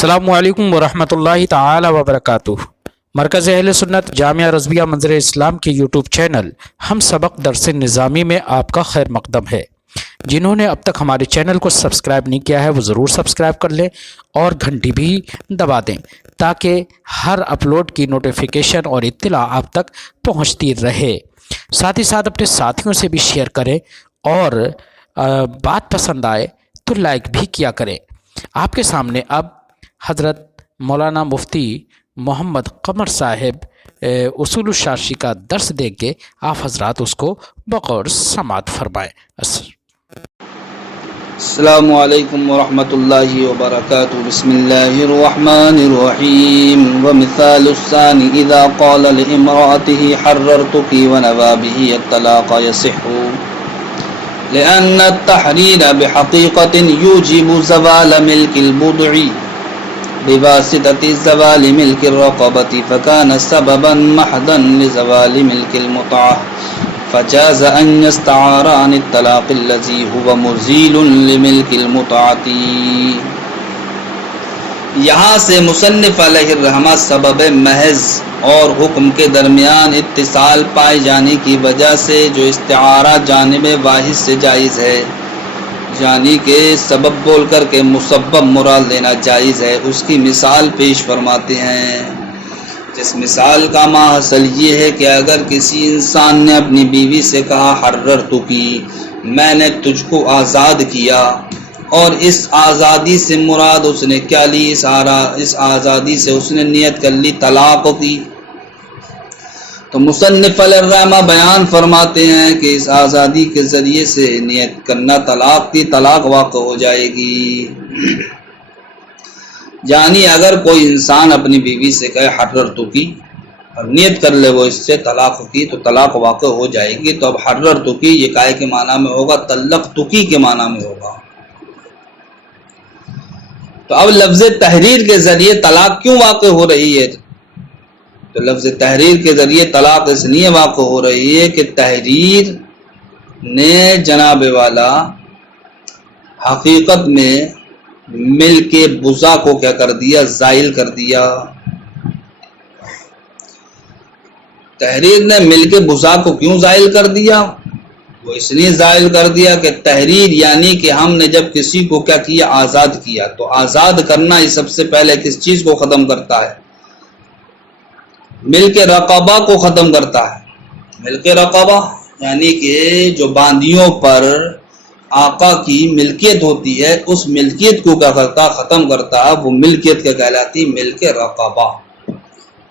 السلام علیکم ورحمۃ اللہ تعالی وبرکاتہ۔ مرکز اہل سنت جامعہ رضویہ منظر اسلام کے یوٹیوب چینل ہم سبق درس نظامی میں آپ کا خیر مقدم ہے۔ جنہوں نے اب تک ہمارے چینل کو سبسکرائب نہیں کیا ہے وہ ضرور سبسکرائب کر لیں اور گھنٹی بھی دبا دیں تاکہ ہر اپلوڈ کی نوٹیفیکیشن اور اطلاع آپ تک پہنچتی رہے۔ ساتھ ہی ساتھ اپنے ساتھیوں سے بھی شیئر کریں اور بات پسند آئے تو لائک بھی کیا کریں۔ آپ کے سامنے اب حضرت مولانا مفتی محمد قمر صاحب اصول الشاشی کا درس دیں گے، آپ حضرات اس کو بغور سماعت فرمائیں۔ السلام علیکم ورحمۃ اللہ وبرکاتہ۔ بسم اللہ الرحمن الرحیم۔ ومثال الثانی اذا قال لامرأته حررتك ونوى به الطلاق يصح لأن التحرير بحقيقة يوجب زوال ملك البضع بواسطة زوال ملك الرقبة فكان سببا محضا لزوال ملك المتعة فجاز أن يستعار عن الطلاق الذي هو مزيل لملك المتعة۔ یہاں سے مصنف علیہ الرحمہ سبب محض اور حکم کے درمیان اتصال پائے جانے کی وجہ سے جو استعارہ جانب واحد سے جائز ہے، یعنی کہ سبب بول کر کے مسبب مراد لینا جائز ہے، اس کی مثال پیش فرماتے ہیں۔ جس مثال کا ماحصل یہ ہے کہ اگر کسی انسان نے اپنی بیوی سے کہا حررتکی، میں نے تجھ کو آزاد کیا، اور اس آزادی سے مراد اس نے کیا لی؟ اس آزادی سے اس نے نیت کر لی طلاق کی۔ تو مصنف علیہ الرحمہ بیان فرماتے ہیں کہ اس آزادی کے ذریعے سے نیت کرنا طلاق کی، طلاق واقع ہو جائے گی۔ یعنی اگر کوئی انسان اپنی بیوی سے کہے حررتکی اور نیت کر لے وہ اس سے طلاق کی تو طلاق واقع ہو جائے گی۔ تو اب حررتکی یہ کائے کے معنی میں ہوگا، طلقتکی کے معنی میں ہوگا۔ تو اب لفظ تحریر کے ذریعے طلاق کیوں واقع ہو رہی ہے؟ تو لفظ تحریر کے ذریعے طلاق اس لیے واقع ہو رہی ہے کہ تحریر نے جناب والا حقیقت میں ملک بضع کو کیا کر دیا؟ زائل کر دیا۔ تحریر نے ملک بضع کو کیوں زائل کر دیا؟ وہ اس لیے زائل کر دیا کہ تحریر یعنی کہ ہم نے جب کسی کو کیا کیا؟ آزاد کیا۔ تو آزاد کرنا یہ سب سے پہلے کس چیز کو ختم کرتا ہے؟ ملک رقبہ کو ختم کرتا ہے۔ ملک رقبہ یعنی کہ جو باندیوں پر آقا کی ملکیت ہوتی ہے، اس ملکیت کو کیا کرتا؟ ختم کرتا ہے۔ وہ ملکیت کیا کہلاتی؟ ملک رقبہ،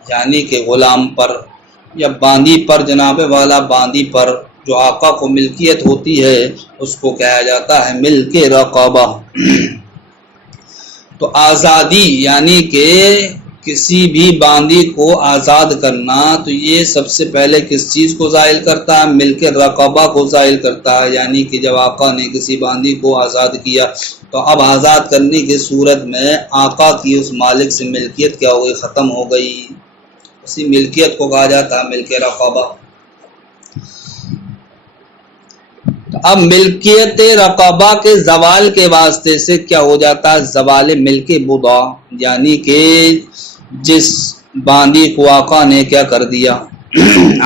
یعنی کہ غلام پر یا باندی پر، جناب والا باندی پر جو آقا کو ملکیت ہوتی ہے اس کو کہا جاتا ہے ملک رقبہ۔ تو آزادی یعنی کہ کسی بھی باندی کو آزاد کرنا، تو یہ سب سے پہلے کس چیز کو زائل کرتا ہے؟ ملک رقبہ کو زائل کرتا ہے۔ یعنی کہ جب آقا نے کسی باندی کو آزاد کیا تو اب آزاد کرنے کی صورت میں آقا کی اس مالک سے ملکیت کیا ہو گئی؟ ختم ہو گئی۔ اسی ملکیت کو کہا جاتا ہے ملک رقبہ۔ اب ملکیت رقبہ کے زوال کے واسطے سے کیا ہو جاتا ہے؟ زوال ملک بضع، یعنی کہ جس باندی کو آقا نے کیا کر دیا؟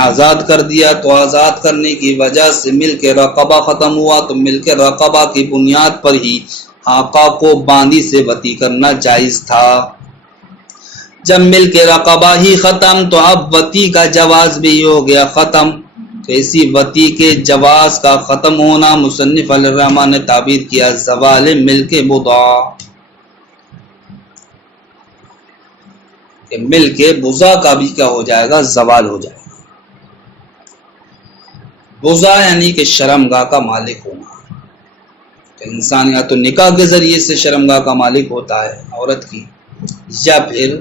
آزاد کر دیا۔ تو آزاد کرنے کی وجہ سے ملک رقبہ ختم ہوا۔ تو ملک رقبہ کی بنیاد پر ہی آقا کو باندی سے وطی کرنا جائز تھا۔ جب ملک رقبہ ہی ختم تو اب وطی کا جواز بھی ہو گیا ختم۔ تو اسی وطی کے جواز کا ختم ہونا مصنف علیہ الرحمہ نے تعبیر کیا زوال ملک بضع، کہ ملک بضع کا بھی کیا ہو جائے گا؟ زوال ہو جائے گا۔ بضع یعنی کہ شرمگاہ کا مالک ہونا۔ تو انسان یا تو نکاح کے ذریعے سے شرمگاہ کا مالک ہوتا ہے عورت کی، یا پھر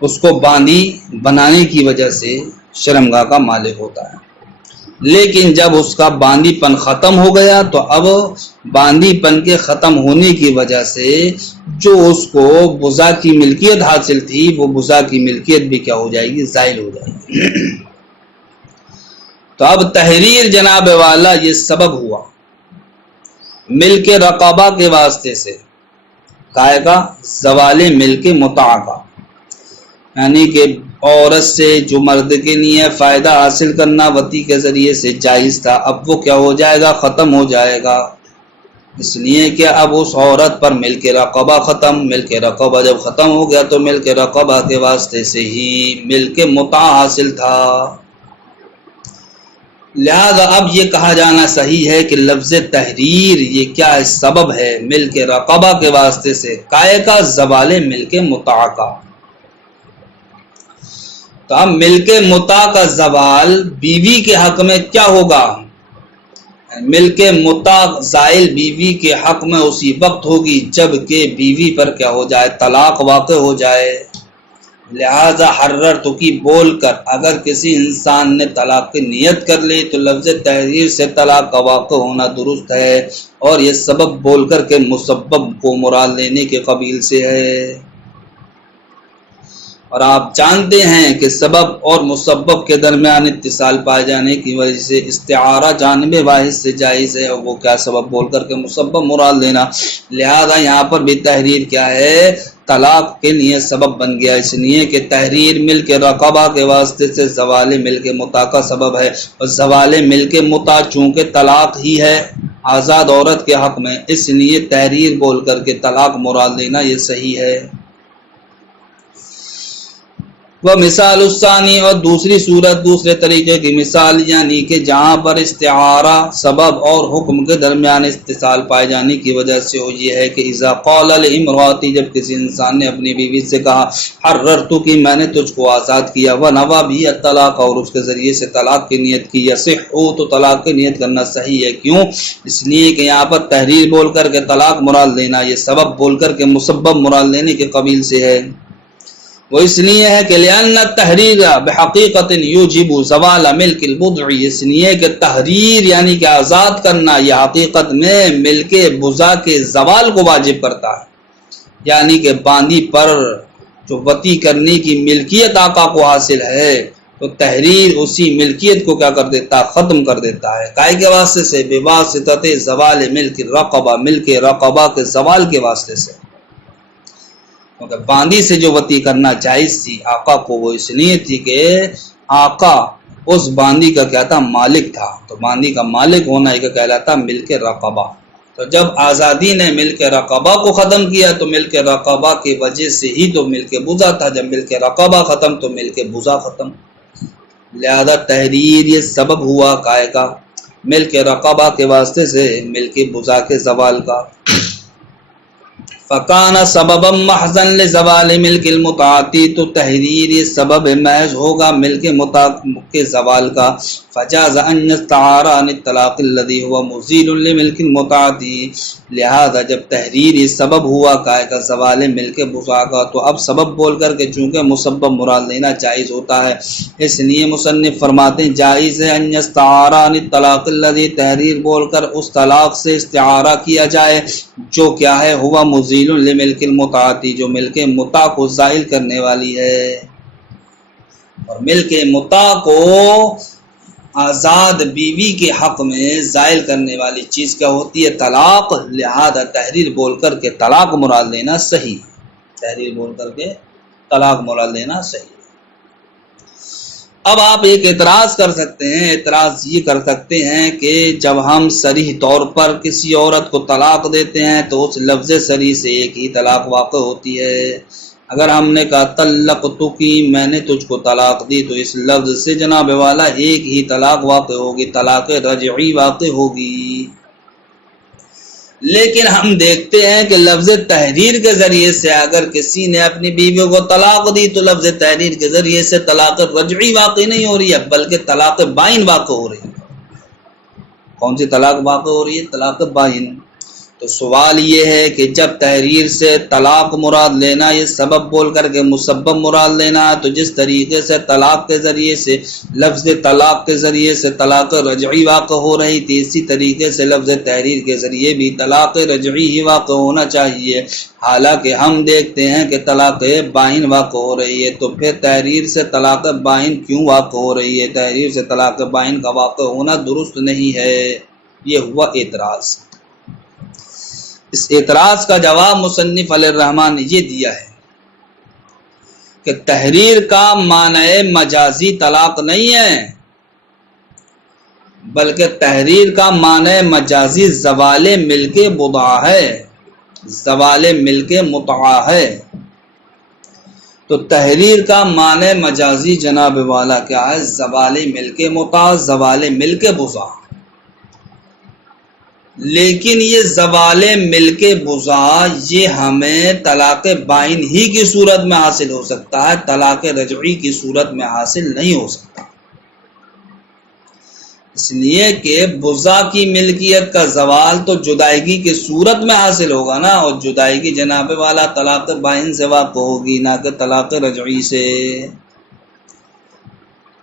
اس کو باندی بنانے کی وجہ سے شرمگاہ کا مالک ہوتا ہے۔ لیکن جب اس کا باندی پن ختم ہو گیا تو اب باندی پن کے ختم ہونے کی وجہ سے جو اس کو بضع کی ملکیت حاصل تھی وہ بضع کی ملکیت بھی کیا ہو جائے گی؟ زائل ہو جائے گی۔ تو اب تحریر جناب والا یہ سبب ہوا ملک رقبہ کے واسطے سے کائے کا زوال ملک متاع کا، یعنی کہ عورت سے جو مرد کے لیے فائدہ حاصل کرنا وطی کے ذریعے سے جائز تھا، اب وہ کیا ہو جائے گا؟ ختم ہو جائے گا، اس لیے کہ اب اس عورت پر ملک رقبہ ختم، ملک رقبہ جب ختم ہو گیا تو ملک رقبہ کے واسطے سے ہی ملک متاع حاصل تھا۔ لہذا اب یہ کہا جانا صحیح ہے کہ لفظ تحریر یہ کیا ہے؟ سبب ہے ملک رقبہ کے واسطے سے کائے کا زوال ملک متاع کا۔ تو اب ملک متاع کا زوال بیوی کے حق میں کیا ہوگا؟ ملک متاع زائل بیوی کے حق میں اسی وقت ہوگی جب کہ بیوی پر کیا ہو جائے؟ طلاق واقع ہو جائے۔ لہذا حررت کی بول کر اگر کسی انسان نے طلاق کی نیت کر لی تو لفظ تحریر سے طلاق کا واقع ہونا درست ہے، اور یہ سبب بول کر کے مسبب کو مراد لینے کے قبیل سے ہے۔ اور آپ جانتے ہیں کہ سبب اور مسبب کے درمیان اتصال پائے جانے کی وجہ سے استعارہ جانب واحد سے جائز ہے، اور وہ کیا؟ سبب بول کر کے مسبب مراد لینا۔ لہذا یہاں پر بھی تحریر کیا ہے؟ طلاق کے لیے سبب بن گیا، اس لیے کہ تحریر ملک رقبہ کے واسطے سے زوال ملک متاع کا سبب ہے، اور زوال ملک متاع چونکہ طلاق ہی ہے آزاد عورت کے حق میں، اس لیے تحریر بول کر کے طلاق مراد لینا یہ صحیح ہے۔ وہ مثال الثانی، اور دوسری صورت دوسرے طریقے کی مثال، یعنی کہ جہاں پر استعارہ سبب اور حکم کے درمیان اتصال پائے جانے کی وجہ سے ہو، یہ ہے کہ اذا قال لامرأتی، جب کسی انسان نے اپنی بیوی سے کہا حررتک، میں نے تجھ کو آزاد کیا، ونوی بھی الطلاق، اور اس کے ذریعے سے طلاق کی نیت کی، یصح، تو طلاق کی نیت کرنا صحیح ہے۔ کیوں؟ اس لیے کہ یہاں پر تحریر بول کر کے طلاق مراد لینا یہ سبب بول کر کے مسبب مراد لینے کے قبیل سے ہے۔ وہ اس لیے ہے کہ لأن التحریر بحقیقت یوجب زوال ملک البضع، اس لیے کہ تحریر یعنی کہ آزاد کرنا یہ حقیقت میں ملک بضع کے زوال کو واجب کرتا ہے، یعنی کہ باندی پر جو وطی کرنے کی ملکیت آقا کو حاصل ہے تو تحریر اسی ملکیت کو کیا کر دیتا؟ ختم کر دیتا ہے۔ کائے کے واسطے سے؟ بواسطۃ زوال ملک الرقبہ، ملک رقبہ کے زوال کے واسطے سے، کیونکہ باندی سے جو وطی کرنا جائز تھی آقا کو، وہ اس لیے تھی کہ آقا اس باندی کا کیا تھا؟ مالک تھا، تو باندی کا مالک ہونا ایک کہلاتا ملک رقبہ۔ تو جب آزادی نے ملک رقبہ کو ختم کیا تو ملک رقبہ کی وجہ سے ہی تو ملک بضع تھا، جب ملک رقبہ ختم تو ملک بضع ختم۔ لہذا تحریر یہ سبب ہوا کائے کا؟ ملک رقبہ کے واسطے سے ملک بضع کے زوال کا۔ فکان سببا محضا لزوال ملک المتعاتی، تو تحریر یہ سبب محض ہوگا ملک متاع کے زوال کا۔ فجاز ان یستعار عن الطلاق الذي هو مزیل لملک المتعاتی، لہذا جب تحریر یہ سبب ہوا کائے کا زوال ملک بضع کا تو اب سبب بول کر کے چونکہ مسبب مراد لینا جائز ہوتا ہے، اس لیے مصنف فرماتے ہیں جائز ہے ان یستعار عن الطلاق الذي، تحریر بول کر اس طلاق سے استعارہ کیا جائے جو کیا ہے؟ ہوا مزیل لملک المتعاتی، جو ملک متاع کو زائل کرنے والی ہے، اور ملک متاع کو آزاد بیوی کے حق میں زائل کرنے والی چیز کیا ہوتی ہے؟ طلاق۔ لہذا تحریر بول کر کے طلاق مراد لینا صحیح، تحریر بول کر کے طلاق مراد لینا صحیح۔ اب آپ ایک اعتراض کر سکتے ہیں، اعتراض یہ کر سکتے ہیں کہ جب ہم صریح طور پر کسی عورت کو طلاق دیتے ہیں تو اس لفظ صریح سے ایک ہی طلاق واقع ہوتی ہے۔ اگر ہم نے کہا طلقتک، میں نے تجھ کو طلاق دی، تو اس لفظ سے جناب والا ایک ہی طلاق واقع ہوگی، طلاق رجعی واقع ہوگی۔ لیکن ہم دیکھتے ہیں کہ لفظ تحریر کے ذریعے سے اگر کسی نے اپنی بیوی کو طلاق دی تو لفظ تحریر کے ذریعے سے طلاق رجعی واقع نہیں ہو رہی ہے بلکہ طلاق بائن واقع ہو رہی ہے۔ کون سی طلاق واقع ہو رہی ہے؟ طلاق بائن۔ تو سوال یہ ہے کہ جب تحریر سے طلاق مراد لینا یہ سبب بول کر کے مسبب مراد لینا، تو جس طریقے سے طلاق کے ذریعے سے لفظ طلاق کے ذریعے سے طلاق رجعی واقع ہو رہی تھی، اسی طریقے سے لفظ تحریر کے ذریعے بھی طلاق رجعی ہی واقع ہونا چاہیے، حالانکہ ہم دیکھتے ہیں کہ طلاق بائن واقع ہو رہی ہے۔ تو پھر تحریر سے طلاق بائن کیوں واقع ہو رہی ہے؟ تحریر سے طلاق بائن کا واقع ہونا درست نہیں ہے۔ یہ ہوا اعتراض۔ اس اعتراض کا جواب مصنف علیہ الرحمٰن نے یہ دیا ہے کہ تحریر کا معنی مجازی طلاق نہیں ہے، بلکہ تحریر کا معنی مجازی زوال ملک بضع ہے، زوال ملک متعہ ہے۔ تو تحریر کا معنی مجازی جناب والا کیا ہے؟ زوال ملک متعہ، زوال ملک بضع۔ لیکن یہ زوال ملک بضع یہ ہمیں طلاق بائن ہی کی صورت میں حاصل ہو سکتا ہے، طلاق رجعی کی صورت میں حاصل نہیں ہو سکتا، اس لیے کہ بضع کی ملکیت کا زوال تو جدائیگی کی صورت میں حاصل ہوگا نا، اور جدائیگی جناب والا طلاق بائن سے واقع ہوگی نہ کہ طلاق رجعی سے۔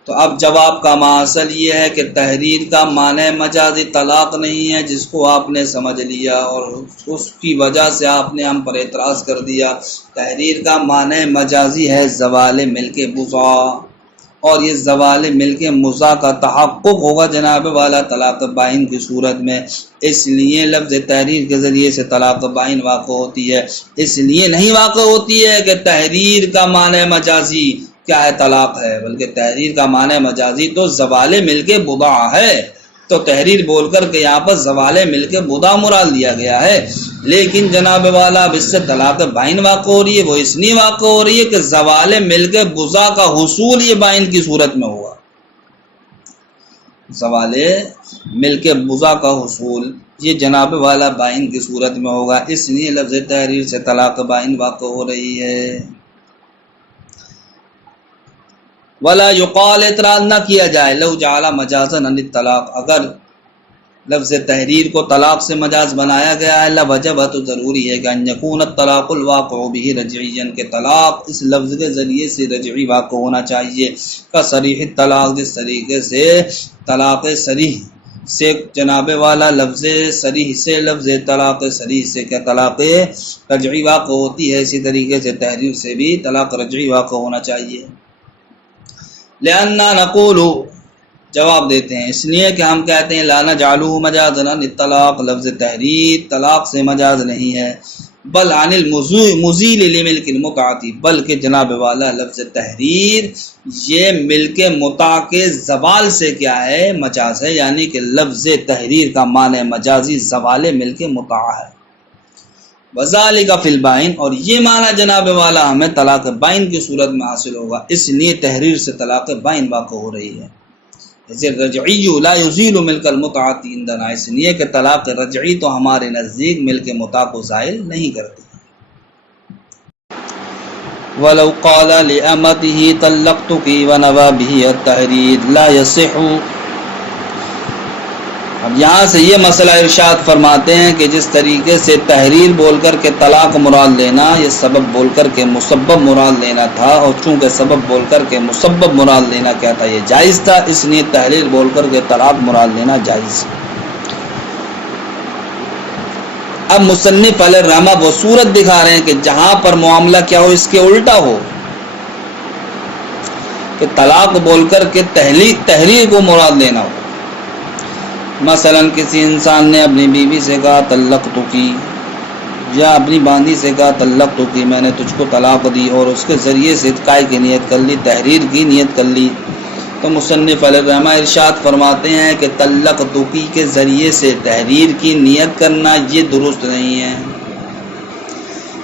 تو اب جواب کا ماصل یہ ہے کہ تحریر کا معنی مجازی طلاق نہیں ہے، جس کو آپ نے سمجھ لیا اور اس کی وجہ سے آپ نے ہم پر اعتراض کر دیا۔ تحریر کا معنی مجازی ہے زوال ملک بضع، اور یہ زوال ملک بضع کا تحقق ہوگا جناب والا طلاق بائن کی صورت میں، اس لیے لفظ تحریر کے ذریعے سے طلاق بائن واقع ہوتی ہے۔ اس لیے نہیں واقع ہوتی ہے کہ تحریر کا معنی مجازی کیا ہے؟ طلاق ہے، بلکہ تحریر کا معنی مجازی تو زوال ملک بضع ہے۔ تو تحریر بول کر کے یہاں پر زوال ملک بضع مراد لیا گیا ہے، لیکن جناب والا اب اس سے طلاق بائن واقع ہو رہی ہے، وہ اس لیے واقع ہو رہی ہے کہ زوال ملک بضع کا حصول یہ بائن کی صورت میں ہوا، زوال ملک بضع کا حصول یہ جناب والا بائن کی صورت میں ہوگا، اس لیے لفظ تحریر سے طلاق بائن واقع ہو رہی ہے۔ ولا یقال، اعتراض نہ کیا جائے، لو جعل مجازا عن الطلاق، اگر لفظ تحریر کو طلاق سے مجاز بنایا گیا ہے، لوجب، تو ضروری ہے کہ ان یکون الطلاق الواقع به رجعیا، کہ طلاق اس لفظ کے ذریعے سے رجعی واقع ہونا چاہیے، کا صریح الطلاق، جس طریقے سے طلاق صریح سے جناب والا لفظ صریح سے، لفظ طلاق صریح سے کہ طلاق رجعی واقع ہوتی ہے، اسی طریقے سے تحریر سے بھی طلاق رجعی واقع ہونا چاہیے۔ لأننا نقول، جواب دیتے ہیں اس لیے کہ ہم کہتے ہیں لا نجعلہ مجازا عن الطلاق، لفظ تحریر طلاق سے مجاز نہیں ہے، بل عن المزیل لملک المتعہ، بلکہ جناب والا لفظ تحریر یہ ملک متع کے زوال سے کیا ہے؟ مجاز ہے، یعنی کہ لفظ تحریر کا معنی مجازی زوال ملک متع ہے۔ وذالک فی البائن، اور یہ معنی جناب والا ہمیں طلاق بائن کی صورت میں حاصل ہوگا، اس لیے تحریر سے طلاق بائن واقع ہو رہی ہے۔ رجعی لا یزیل ملک المتعہ عندنا، اس لیے کہ طلاق رجعی تو ہمارے نزدیک ملک متع کو زائل نہیں کرتی۔ ولو قال لأمته طلقتك ونوى به التحریر لا يصح، اب یہاں سے یہ مسئلہ ارشاد فرماتے ہیں کہ جس طریقے سے تحریر بول کر کے طلاق مراد لینا یہ سبب بول کر کے مسبب مراد لینا تھا، اور چونکہ سبب بول کر کے مسبب مراد لینا کیا تھا؟ یہ جائز تھا، اس لیے تحریر بول کر کے طلاق مراد لینا جائز۔ اب مصنف علیہ الرحمہ وہ صورت دکھا رہے ہیں کہ جہاں پر معاملہ کیا ہو، اس کے الٹا ہو، کہ طلاق بول کر کے تحریر کو مراد لینا ہو۔ مثلا کسی انسان نے اپنی بیوی سے کہا طلقتکی، یا اپنی باندھی سے کہا طلقتکی، میں نے تجھ کو طلاق دی، اور اس کے ذریعے سے کائے کی نیت کر لی، تحریر کی نیت کر لی، تو مصنف علیہ الرحمہ ارشاد فرماتے ہیں کہ طلقتکی کے ذریعے سے تحریر کی نیت کرنا یہ درست نہیں ہے۔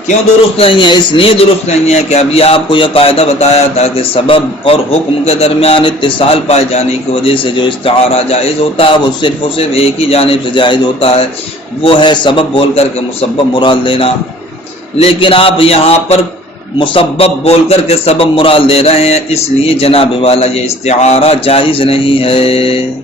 کیوں درست نہیں ہے؟ اس لیے درست نہیں ہے کہ ابھی آپ کو یہ قاعدہ بتایا تھا کہ سبب اور حکم کے درمیان اتصال پائے جانے کی وجہ سے جو استعارہ جائز ہوتا ہے وہ صرف اور صرف ایک ہی جانب سے جائز ہوتا ہے، وہ ہے سبب بول کر کے مسبب مراد لینا۔ لیکن آپ یہاں پر مسبب بول کر کے سبب مراد لے رہے ہیں، اس لیے جناب والا یہ استعارہ جائز نہیں ہے۔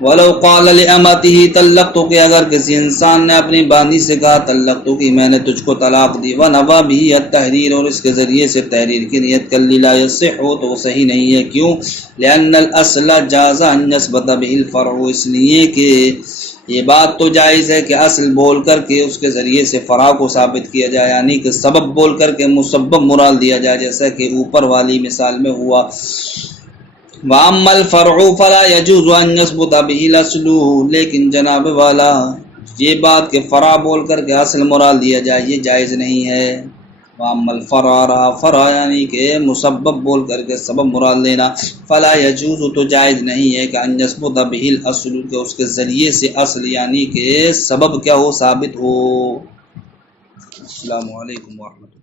وَلَوْ قَالَ لِأَمَتِهِ طَلَّقْتُكِ، اگر کسی انسان نے اپنی باندھی سے کہا طلقتکی، میں نے تجھ کو طلاق دی، وَنَوَى بِهِ التَّحْرِيرَ، اور اس کے ذریعے سے تحریر کی نیت کر لی، لا يصح، تو وہ صحیح نہیں ہے۔ کیوں؟ لِأَنَّ الْأَصْلَ جَازَ أَن يَثْبَتَ بِهِ الْفَرْعُ، اس لیے کہ یہ بات تو جائز ہے کہ اصل بول کر کے اس کے ذریعے سے فرع کو ثابت کیا جائے، یعنی کہ سبب بول کر کے مسبب مراد دیا جائے، جیسا کہ اوپر والی مثال میں ہوا۔ وَأَمَّا الْفَرْعُ فَلَا يَجُوزُ أَن يَثْبُتَ بِهِ الْأَصْلُ، لیکن جناب والا یہ بات کہ فرع بول کر کے اصل مراد لیا جائے یہ جائز نہیں ہے۔ وَأَمَّا الْفَرْعُ رہا فرع یعنی کہ مسبب بول کر کے سبب مراد لینا، فلا یجوز تو جائز نہیں ہے کہ ان یثبت بہ الاصل کہ اس کے ذریعے سے اصل یعنی کہ سبب کیا ہو ثابت ہو۔ السلام علیکم ورحمۃ اللہ۔